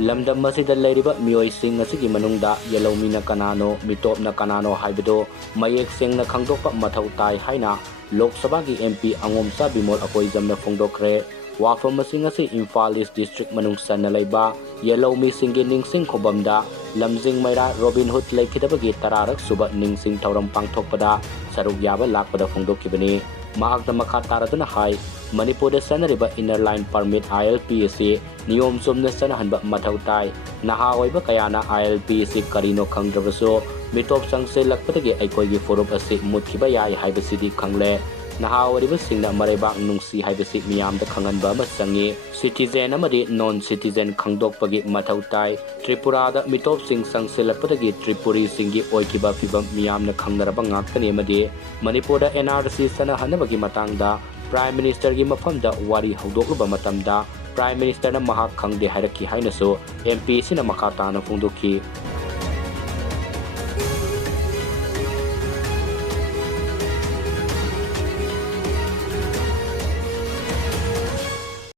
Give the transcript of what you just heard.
lamdam masida leiriba mioi sing asigi manungda Yelhoumee na Kanano Meetopna Kanano Haibadu Mayek Sengna Khangdokpa Mathou Tai haina Lok Sabha gi MP ANGOMCHA Bimol Akoijam na phongdokre wafam masing asi Imphal East District manungsan na laiba Yelhoumee singi ningsing khobamda lamjing maira Robin Hood leikidabagi tararak suba ningsing thauram pangthokpada saruk yaba lakpada phongdokibani MAHAK na makha taraduna hai MANIPURDA sanariba inner line permit ILPC niyom sumna sanahanba Mathou Tai naha oiba kayana ILPC karino khangdrabaso mitop sangse lakpadagi aikoigi forum asi mutkiba yai haibasidi khangle naha oriba singna marebak nungsi haibasi miyamda khanganba ma sangi citizen amadi non citizen khangdokpagi Mathou Tai Tripurada mitop sing sangse lakpadagi Tripuri singi oikiba fibam miyamna khangnaraba ngaktani amadi Manipurda NRC CHATNAHANNABAGI matangda Prime Minister gi mafamda wari HOUDOKLUBA matamda Prime Minister na MAHAK KHANGDE HAIRAKHI hainaso MP sina makha tana phongdokhi